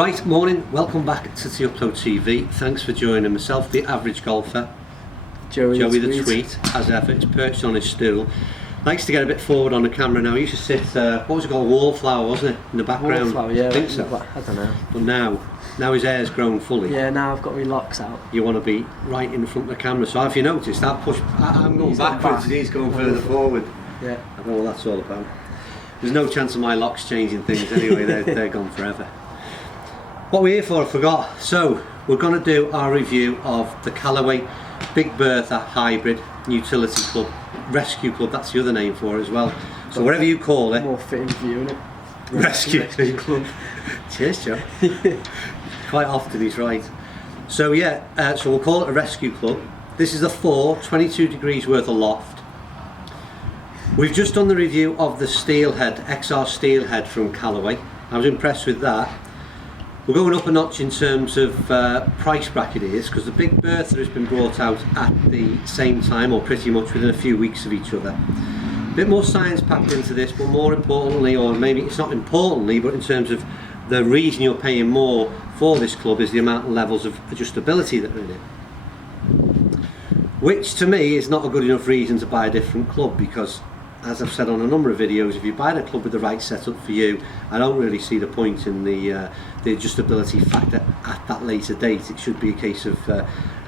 Right, morning, welcome back to the Upload TV. Thanks for joining myself, the average golfer, Joey the Tweet, as ever. It's perched on his stool. Likes to get a bit forward on the camera now. He used to sit, what was it called, wallflower, wasn't it, in the background? Wallflower, yeah. I think so. I don't know. But now his hair's grown fully. Yeah, now I've got my locks out. You want to be right in front of the camera. So if you notice, that push, I'm going backwards and he's going further forward. Yeah. I don't know what that's all about. There's no chance of my locks changing things anyway, they're gone forever. What we're here for, I forgot. So, we're going to do our review of the Callaway Big Bertha Hybrid Utility Club, Rescue Club, that's the other name for it as well. So whatever you call it. More fitting for you, isn't it? Rescue Club. Cheers, Joe. Quite often he's right. So yeah, so we'll call it a Rescue Club. This is a 22 degrees worth of loft. We've just done the review of the Steelhead, XR Steelhead from Callaway. I was impressed with that. We're going up a notch in terms of price bracket here, because the Big Bertha has been brought out at the same time, or pretty much within a few weeks of each other. A bit more science packed into this, but more importantly, or maybe it's not importantly, but in terms of the reason you're paying more for this club is the amount of levels of adjustability that are in it. Which to me is not a good enough reason to buy a different club, because as I've said on a number of videos, if you buy a club with the right setup for you, I don't really see the point in the adjustability factor at that later date. It should be a case of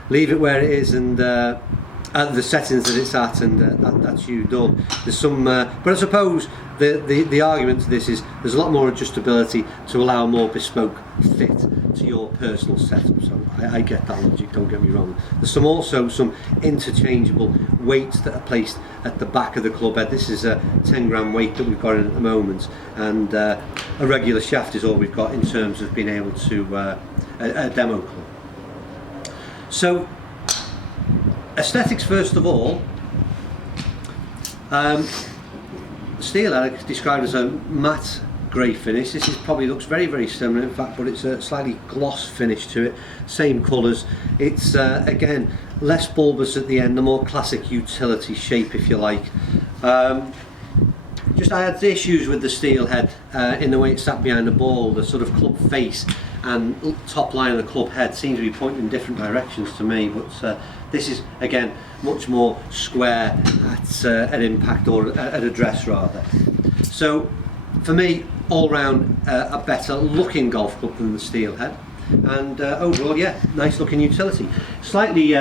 leave it where it is and at the settings that it's at, and that's you done. There's some, but I suppose the argument to this is there's a lot more adjustability to allow a more bespoke fit to your personal setup. So I get that logic, don't get me wrong. There's also some interchangeable weights that are placed at the back of the club head. This is a 10 gram weight that we've got in at the moment, and a regular shaft is all we've got in terms of being able to a demo club. So aesthetics first of all. Steelhead is described as a matte grey finish. This is probably looks very similar in fact, but it's a slightly gloss finish to it. Same colours. It's again less bulbous at the end, the more classic utility shape if you like. Just I had issues with the Steelhead in the way it sat behind the ball. The sort of club face and top line of the club head seems to be pointing in different directions to me, but this is again much more square at an impact, or at address rather. So for me, all round a better looking golf club than the Steelhead, and overall, yeah, nice looking utility. Slightly,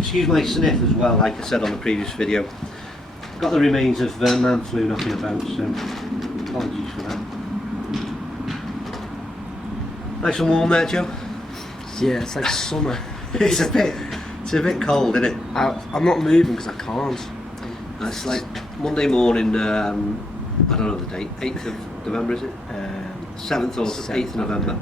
excuse my sniff as well, like I said on the previous video. Got the remains of man flu knocking about, so apologies for that. Nice and warm there, Joe. Yeah, it's like summer. It's a bit cold, isn't it? I'm not moving because I can't. It's like Monday morning. I don't know the date. 8th of November, is it? 7th or 8th of November.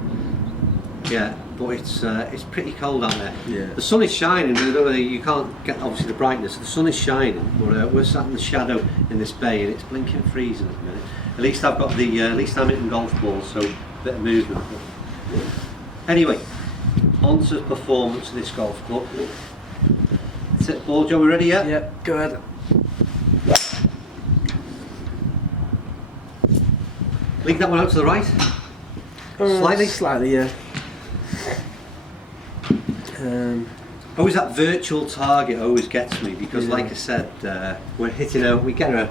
Yeah, but it's pretty cold out there. Yeah. The sun is shining. You can't get obviously the brightness. The sun is shining, but we're sat in the shadow in this bay, and it's blinking freezing at the minute. At least I've got the. At least I'm hitting golf balls, so a bit of movement. Anyway, on to performance of this golf club. That's it, ball, Joe. We ready yet? Yep. Go ahead. Link that one out to the right. Slightly, yeah. Always that virtual target always gets me, because like I said, we're hitting out. We get a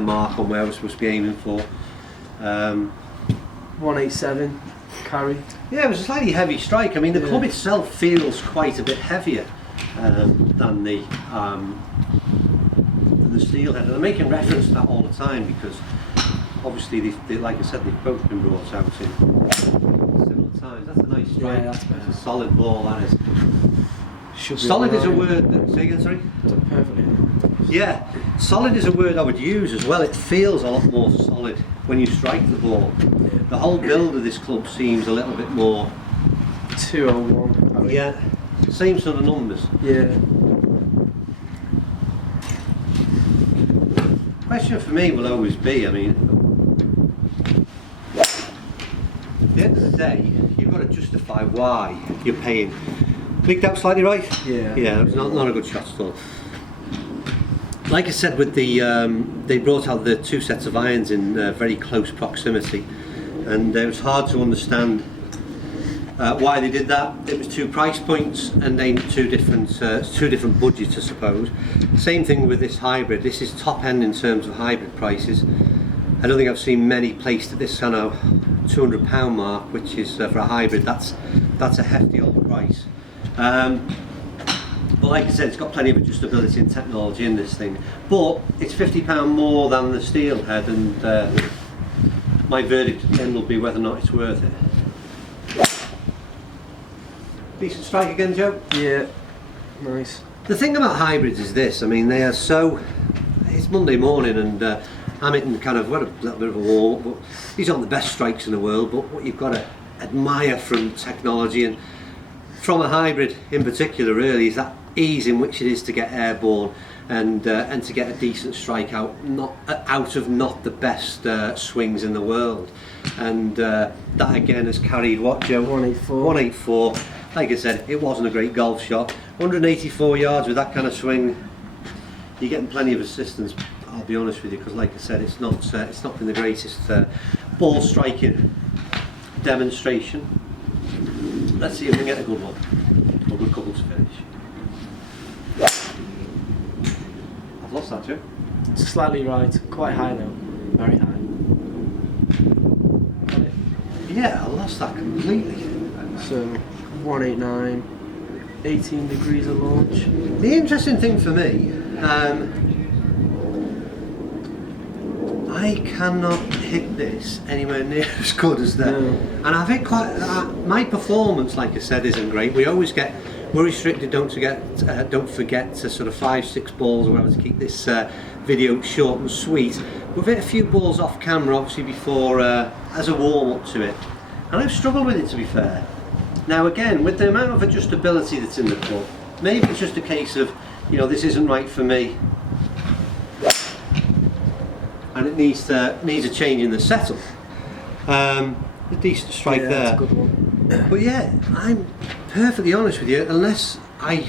mark on where we're supposed to be aiming for. 187 carry. Yeah, it was a slightly heavy strike. I mean, the club itself feels quite a bit heavier than the Steelhead, and I'm making reference to that all the time because obviously, they, like I said, they've both been brought out in similar times. That's a nice strike. Yeah, that's a solid ball, that is. Should solid is a word that, say again, sorry? Perfectly. Yeah, solid is a word I would use as well. It feels a lot more solid when you strike the ball. The whole build of this club seems a little bit more 201. Yeah, same sort of numbers. Yeah. Question for me will always be, I mean, at the end of the day, you've got to justify why you're paying. Clicked out slightly right? Yeah. Yeah, it's not a good shot at all. Like I said, with the they brought out the two sets of irons in very close proximity. and it was hard to understand why they did that. It was two price points and then two different budgets, I suppose. Same thing with this hybrid. This is top end in terms of hybrid prices. I don't think I've seen many placed at this kind of £200 mark, which is for a hybrid. That's a hefty old price. But like I said, it's got plenty of adjustability and technology in this thing. But it's £50 more than the Steelhead, and my verdict at the end will be whether or not it's worth it. Decent strike again, Joe? Yeah, nice. The thing about hybrids is this, I mean, they are so... It's Monday morning and I'm hitting kind of, well, a little bit of a wall, but these aren't the best strikes in the world, but what you've got to admire from technology and from a hybrid in particular really is that ease in which it is to get airborne and to get a decent strike out of not the best swings in the world. And that again has carried what, Joe? 184. 184. Like I said, it wasn't a great golf shot. 184 yards with that kind of swing, you're getting plenty of assistance, I'll be honest with you, because like I said, it's not been the greatest ball striking demonstration. Let's see if we can get a good one, or a good couple to finish. I've lost that, Joe. Slightly right, quite high though, very high. Got it. Yeah, I lost that completely. So 189, 18 degrees of launch. The interesting thing for me, I cannot hit this anywhere near as good as that. No. And I've hit quite. My performance, like I said, isn't great. We're restricted. Don't forget to sort of 5-6 balls or whatever to keep this video short and sweet. We've hit a few balls off camera, obviously before as a warm up to it, and I've struggled with it, to be fair. Now again, with the amount of adjustability that's in the club, maybe it's just a case of, you know, this isn't right for me, and it needs a change in the setup. A decent strike there. That's a good one. But yeah, I'm perfectly honest with you, unless I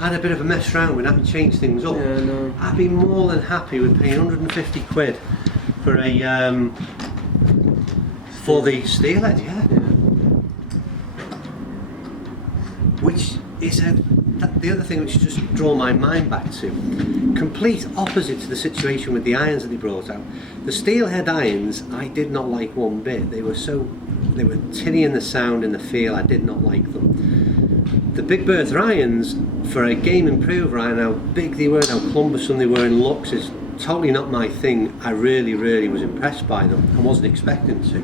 had a bit of a mess around with having changed things up, Yeah, no. I'd be more than happy with paying 150 quid for a for the Steelhead, yeah. Which is the other thing which just draw my mind back to, complete opposite to the situation with the irons that they brought out. The Steelhead irons, I did not like one bit. They were tinny in the sound and the feel. I did not like them. The Big Bertha irons, for a game improver, and how big they were, how cumbersome they were in looks, is totally not my thing. I really was impressed by them. I wasn't expecting to.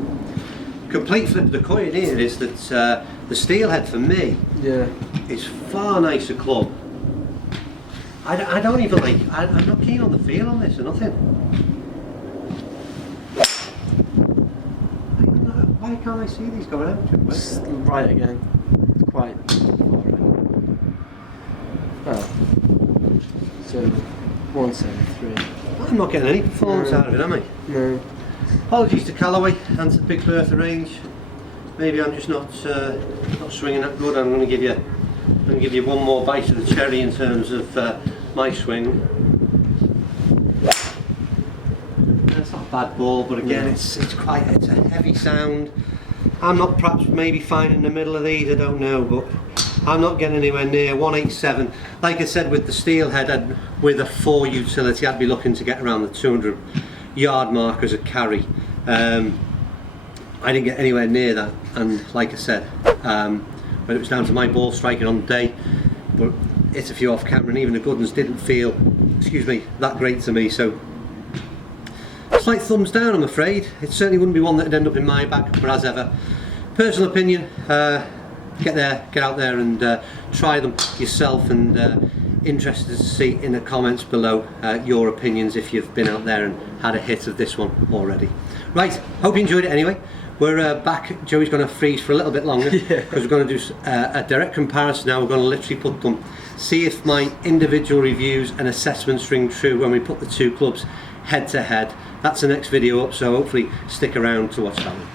Complete flip of the coin here is that the Steelhead for me is far nicer club. I don't even like. I'm not keen on the feel on this or nothing. Why can't I see these going out? It's right again. It's quite far right. Oh. So 173. I'm not getting any performance out of it, am I? No. Apologies to Callaway and to the Big Bertha range. Maybe I'm just not swinging that good. I'm going to give you one more bite of the cherry in terms of my swing. It's not a bad ball, but again, it's a heavy sound. I'm not perhaps maybe fine in the middle of these. I don't know, but I'm not getting anywhere near 187. Like I said, with the Steelhead, with a 4 utility, I'd be looking to get around the 200 yard mark as a carry. I didn't get anywhere near that, and like I said, when it was down to my ball striking on the day, but it's a few off camera, and even the good ones didn't feel, that great to me. So slight thumbs down, I'm afraid. It certainly wouldn't be one that'd end up in my back, but as ever, personal opinion. Get out there and try them yourself, and interested to see in the comments below your opinions if you've been out there and had a hit of this one already. Right, hope you enjoyed it anyway. We're back. Joey's going to freeze for a little bit longer because we're going to do a direct comparison now. We're going to literally put them, see if my individual reviews and assessments ring true when we put the two clubs head to head. That's the next video up, so hopefully stick around to watch that one.